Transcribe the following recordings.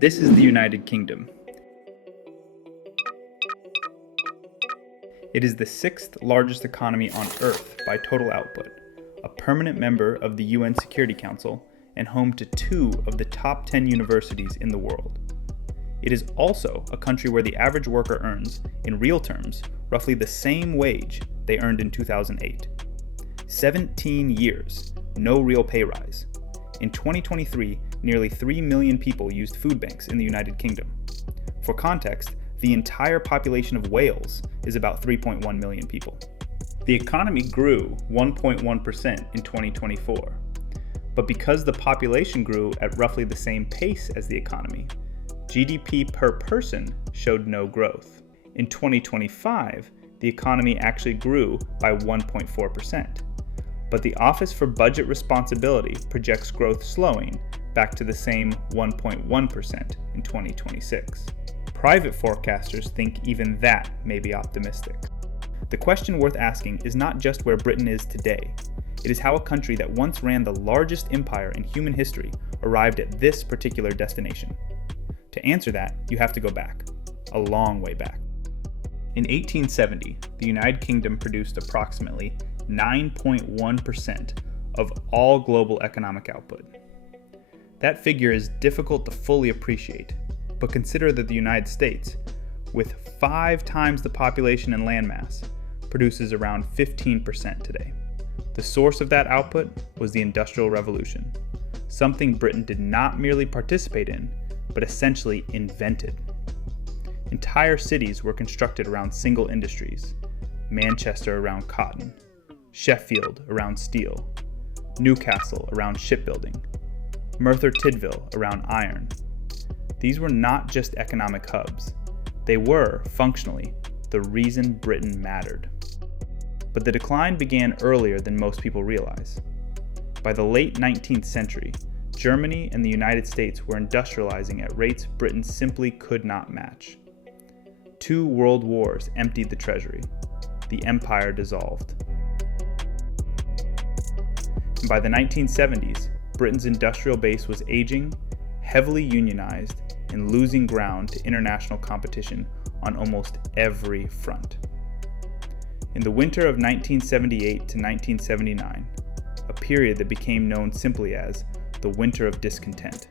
This is the United Kingdom. It is the sixth largest economy on Earth by total output, a permanent member of the UN Security Council, and home to 2 of the top 10 universities in the world. It is also a country where the average worker earns, in real terms, roughly the same wage they earned in 2008. 17 years, no real pay rise. In 2023, nearly 3 million people used food banks in the United Kingdom. For context, the entire population of Wales is about 3.1 million people. The economy grew 1.1% in 2024. But because the population grew at roughly the same pace as the economy, GDP per person showed no growth. In 2025, the economy actually grew by 1.4%. But the Office for Budget Responsibility projects growth slowing back to the same 1.1% in 2026. Private forecasters think even that may be optimistic. The question worth asking is not just where Britain is today. It is how a country that once ran the largest empire in human history arrived at this particular destination. To answer that, you have to go back, a long way back. In 1870, the United Kingdom produced approximately 9.1% of all global economic output. That figure is difficult to fully appreciate, but consider that the United States, with 5 times the population and landmass, produces around 15% today. The source of that output was the Industrial Revolution, something Britain did not merely participate in, but essentially invented. Entire cities were constructed around single industries: Manchester around cotton, Sheffield around steel, Newcastle around shipbuilding, Merthyr Tydfil around iron. These were not just economic hubs. They were, functionally, the reason Britain mattered. But the decline began earlier than most people realize. By the late 19th century, Germany and the United States were industrializing at rates Britain simply could not match. 2 world wars emptied the treasury. The empire dissolved. And by the 1970s, Britain's industrial base was aging, heavily unionized, and losing ground to international competition on almost every front. In the winter of 1978 to 1979, a period that became known simply as the Winter of Discontent,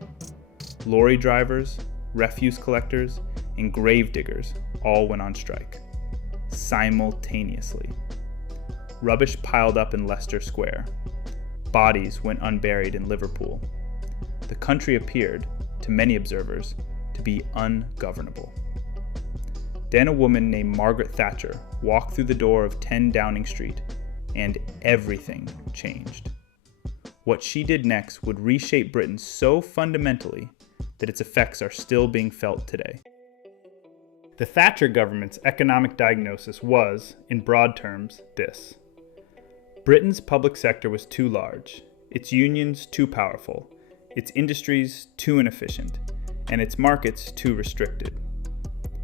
lorry drivers, refuse collectors, and grave diggers all went on strike, simultaneously. Rubbish piled up in Leicester Square. Bodies went unburied in Liverpool. The country appeared, to many observers, to be ungovernable. Then a woman named Margaret Thatcher walked through the door of 10 Downing Street, and everything changed. What she did next would reshape Britain so fundamentally that its effects are still being felt today. The Thatcher government's economic diagnosis was, in broad terms, this: Britain's public sector was too large, its unions too powerful, its industries too inefficient, and its markets too restricted.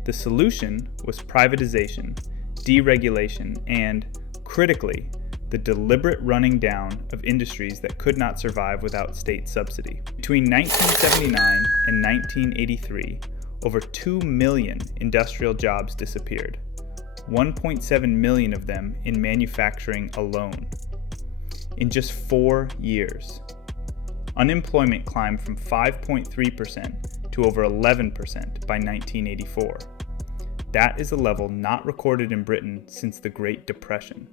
The solution was privatization, deregulation, and, critically, the deliberate running down of industries that could not survive without state subsidy. Between 1979 and 1983, over 2 million industrial jobs disappeared, 1.7 million of them in manufacturing alone. In just 4 years, unemployment climbed from 5.3% to over 11% by 1984. That is a level not recorded in Britain since the Great Depression.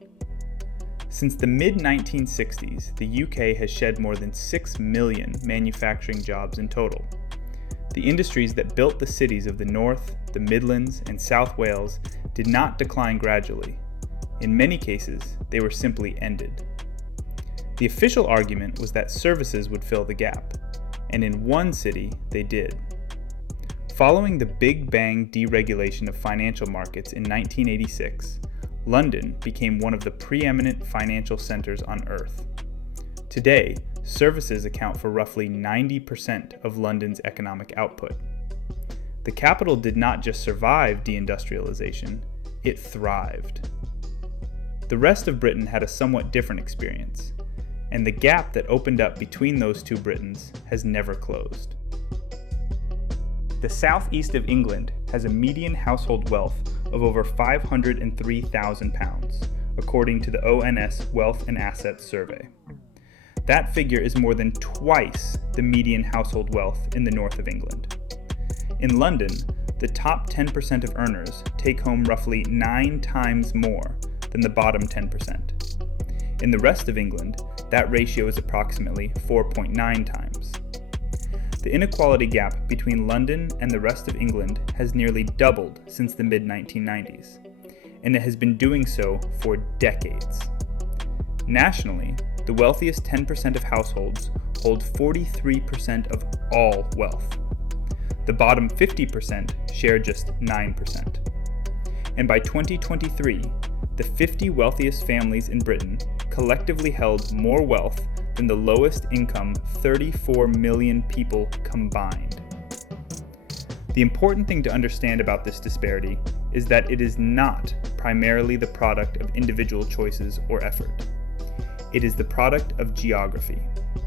Since the mid-1960s, the UK has shed more than 6 million manufacturing jobs in total. The industries that built the cities of the North, the Midlands, and South Wales did not decline gradually. In many cases, they were simply ended. The official argument was that services would fill the gap, and in one city, they did. Following the Big Bang deregulation of financial markets in 1986, London became one of the preeminent financial centers on Earth. Today, services account for roughly 90% of London's economic output. The capital did not just survive deindustrialization, it thrived. The rest of Britain had a somewhat different experience, and the gap that opened up between those two Britons has never closed. The southeast of England has a median household wealth of over £503,000, according to the ONS Wealth and Assets Survey. That figure is more than twice the median household wealth in the north of England. In London, the top 10% of earners take home roughly 9 times more than the bottom 10%. In the rest of England, that ratio is approximately 4.9 times. The inequality gap between London and the rest of England has nearly doubled since the mid-1990s, and it has been doing so for decades. Nationally, the wealthiest 10% of households hold 43% of all wealth. The bottom 50% share just 9%. And by 2023, the 50 wealthiest families in Britain collectively held more wealth than the lowest income 34 million people combined. The important thing to understand about this disparity is that it is not primarily the product of individual choices or effort. It is the product of geography,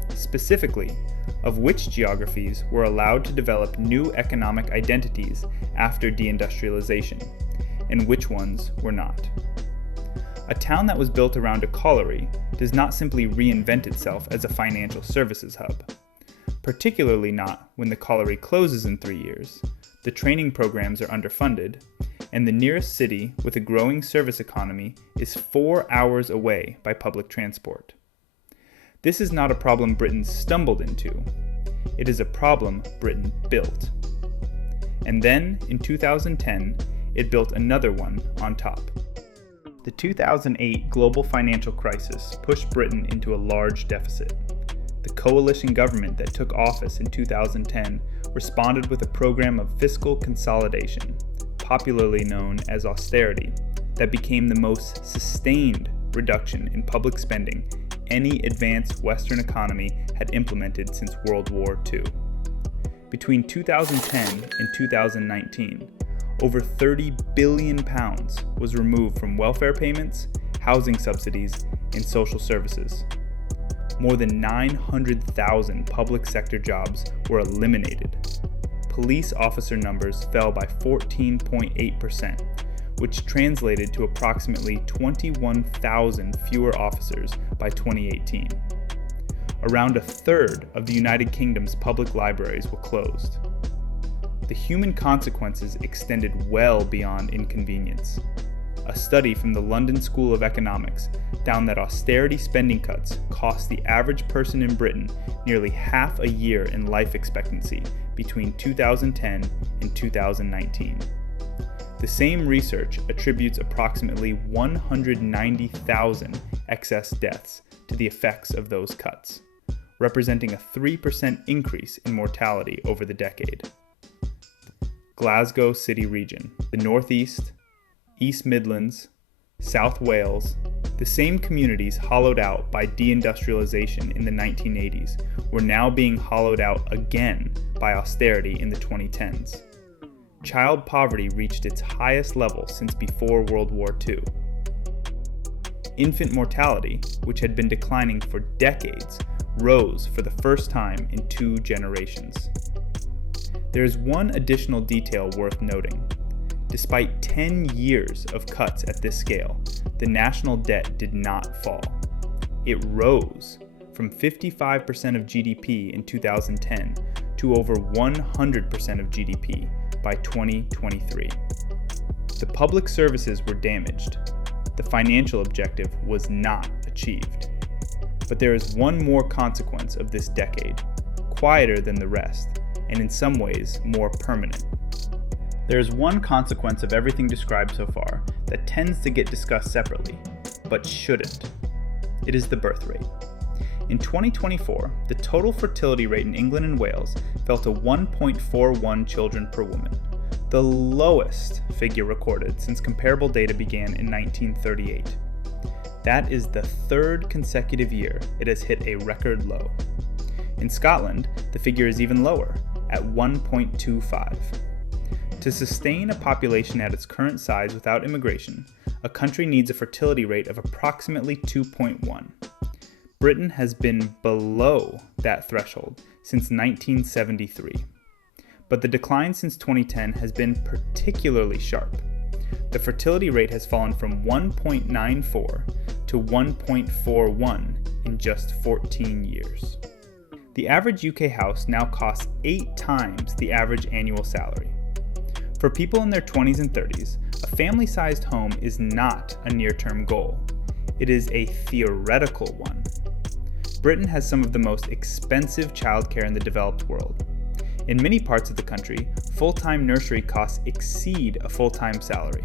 specifically of which geographies were allowed to develop new economic identities after deindustrialization, and which ones were not. A town that was built around a colliery does not simply reinvent itself as a financial services hub, particularly not when the colliery closes in 3 years, the training programs are underfunded, and the nearest city with a growing service economy is 4 hours away by public transport. This is not a problem Britain stumbled into. It is a problem Britain built. And then, in 2010, it built another one on top. The 2008 global financial crisis pushed Britain into a large deficit. The coalition government that took office in 2010 responded with a program of fiscal consolidation, popularly known as austerity, that became the most sustained reduction in public spending any advanced Western economy had implemented since World War II. Between 2010 and 2019, over £30 billion was removed from welfare payments, housing subsidies, and social services. More than 900,000 public sector jobs were eliminated. Police officer numbers fell by 14.8%, which translated to approximately 21,000 fewer officers by 2018. Around a third of the United Kingdom's public libraries were closed. The human consequences extended well beyond inconvenience. A study from the London School of Economics found that austerity spending cuts cost the average person in Britain nearly half a year in life expectancy between 2010 and 2019. The same research attributes approximately 190,000 excess deaths to the effects of those cuts, representing a 3% increase in mortality over the decade. Glasgow City Region, the Northeast, East Midlands, South Wales, the same communities hollowed out by deindustrialization in the 1980s were now being hollowed out again by austerity in the 2010s. Child poverty reached its highest level since before World War II. Infant mortality, which had been declining for decades, rose for the first time in 2 generations. There is one additional detail worth noting. Despite 10 years of cuts at this scale, the national debt did not fall. It rose from 55% of GDP in 2010 to over 100% of GDP by 2023. The public services were damaged. The financial objective was not achieved. But there is one more consequence of this decade, quieter than the rest, and in some ways more permanent. There is one consequence of everything described so far that tends to get discussed separately, but shouldn't. It is the birth rate. In 2024, the total fertility rate in England and Wales fell to 1.41 children per woman, the lowest figure recorded since comparable data began in 1938. That is the 3rd consecutive year it has hit a record low. In Scotland, the figure is even lower, at 1.25. To sustain a population at its current size without immigration, a country needs a fertility rate of approximately 2.1. Britain has been below that threshold since 1973. but the decline since 2010 has been particularly sharp. The fertility rate has fallen from 1.94 to 1.41 in just 14 years. The average UK house now costs 8 times the average annual salary. For people in their 20s and 30s, a family-sized home is not a near-term goal. It is a theoretical one. Britain has some of the most expensive childcare in the developed world. In many parts of the country, full-time nursery costs exceed a full-time salary.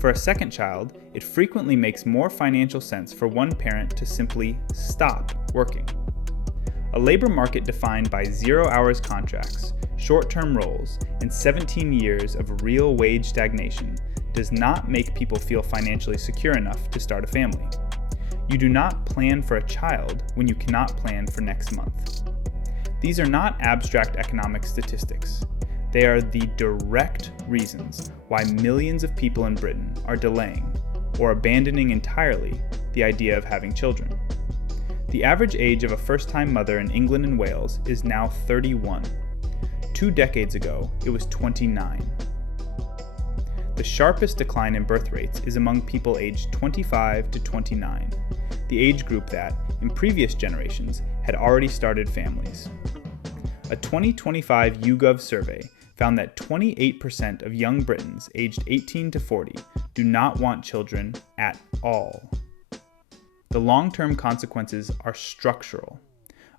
For a second child, it frequently makes more financial sense for one parent to simply stop working. A labor market defined by 0-hours contracts, short-term roles, and 17 years of real wage stagnation does not make people feel financially secure enough to start a family. You do not plan for a child when you cannot plan for next month. These are not abstract economic statistics. They are the direct reasons why millions of people in Britain are delaying or abandoning entirely the idea of having children. The average age of a first-time mother in England and Wales is now 31. 2 decades ago, it was 29. The sharpest decline in birth rates is among people aged 25 to 29, the age group that, in previous generations, had already started families. A 2025 YouGov survey found that 28% of young Britons aged 18 to 40 do not want children at all. The long-term consequences are structural.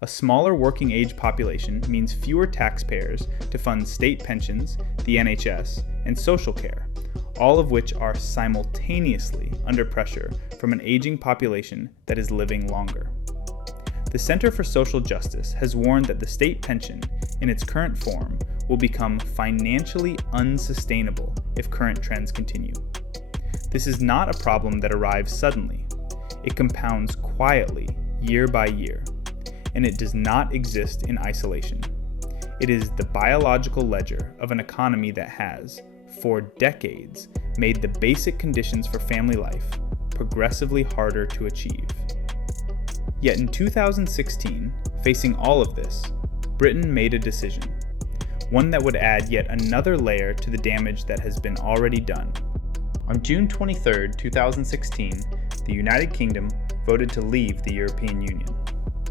A smaller working age population means fewer taxpayers to fund state pensions, the NHS, and social care, all of which are simultaneously under pressure from an aging population that is living longer. The Center for Social Justice has warned that the state pension, in its current form, will become financially unsustainable if current trends continue. This is not a problem that arrives suddenly. It compounds quietly, year by year, and it does not exist in isolation. It is the biological ledger of an economy that has, for decades, made the basic conditions for family life progressively harder to achieve. Yet in 2016, facing all of this, Britain made a decision, one that would add yet another layer to the damage that has been already done. On June 23, 2016, the United Kingdom voted to leave the European Union.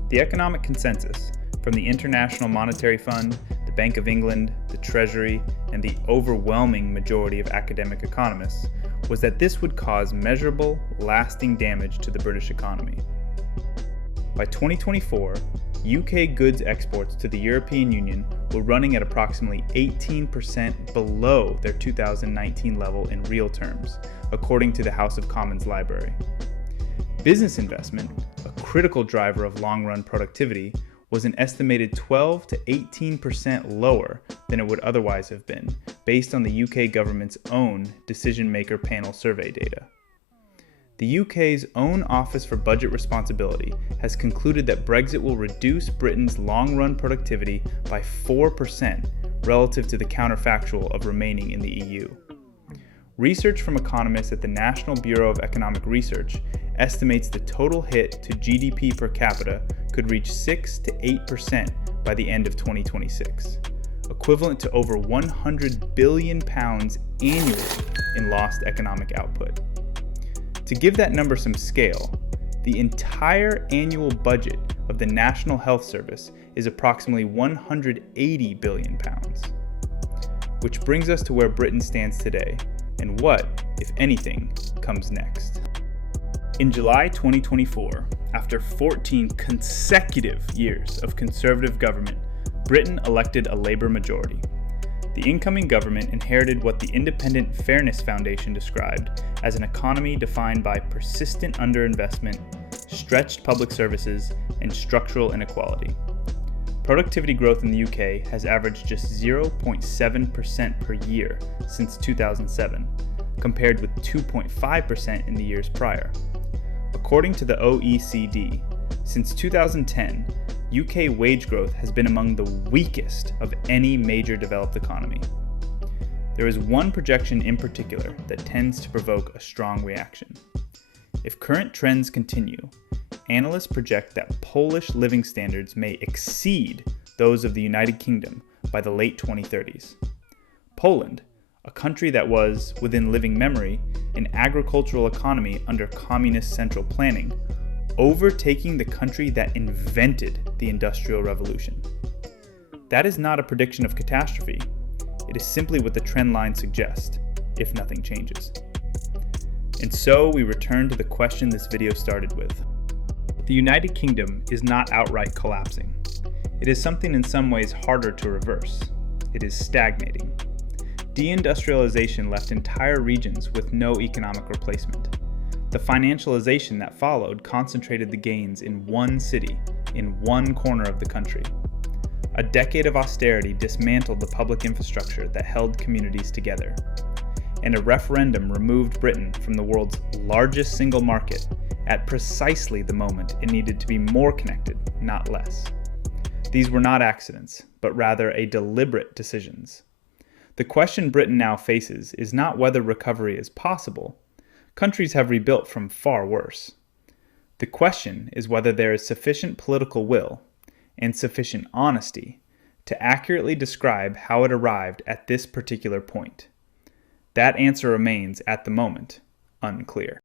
The economic consensus from the International Monetary Fund, the Bank of England, the Treasury, and the overwhelming majority of academic economists was that this would cause measurable, lasting damage to the British economy. By 2024, UK goods exports to the European Union were running at approximately 18% below their 2019 level in real terms, according to the House of Commons Library. Business investment, a critical driver of long-run productivity, was an estimated 12 to 18% lower than it would otherwise have been, based on the UK government's own Decision Maker Panel survey data. The UK's own Office for Budget Responsibility has concluded that Brexit will reduce Britain's long-run productivity by 4% relative to the counterfactual of remaining in the EU. Research from economists at the National Bureau of Economic Research estimates the total hit to GDP per capita could reach 6 to 8% by the end of 2026, equivalent to over £100 billion annually in lost economic output. To give that number some scale, the entire annual budget of the National Health Service is approximately £180 billion. Which brings us to where Britain stands today, and what, if anything, comes next. In July 2024, after 14 consecutive years of conservative government, Britain elected a Labour majority. The incoming government inherited what the Independent Fairness Foundation described as an economy defined by persistent underinvestment, stretched public services, and structural inequality. Productivity growth in the UK has averaged just 0.7% per year since 2007, compared with 2.5% in the years prior. According to the OECD, since 2010, UK wage growth has been among the weakest of any major developed economy. There is one projection in particular that tends to provoke a strong reaction. If current trends continue, analysts project that Polish living standards may exceed those of the United Kingdom by the late 2030s. Poland, a country that was, within living memory, an agricultural economy under communist central planning, overtaking the country that invented the Industrial Revolution. That is not a prediction of catastrophe. It is simply what the trend line suggests, if nothing changes. And so we return to the question this video started with. The United Kingdom is not outright collapsing. It is something in some ways harder to reverse. It is stagnating. Deindustrialization left entire regions with no economic replacement. The financialization that followed concentrated the gains in one city, in one corner of the country. A decade of austerity dismantled the public infrastructure that held communities together. And a referendum removed Britain from the world's largest single market at precisely the moment it needed to be more connected, not less. These were not accidents, but rather a deliberate decisions. The question Britain now faces is not whether recovery is possible. Countries have rebuilt from far worse. The question is whether there is sufficient political will and sufficient honesty to accurately describe how it arrived at this particular point. That answer remains, at the moment, unclear.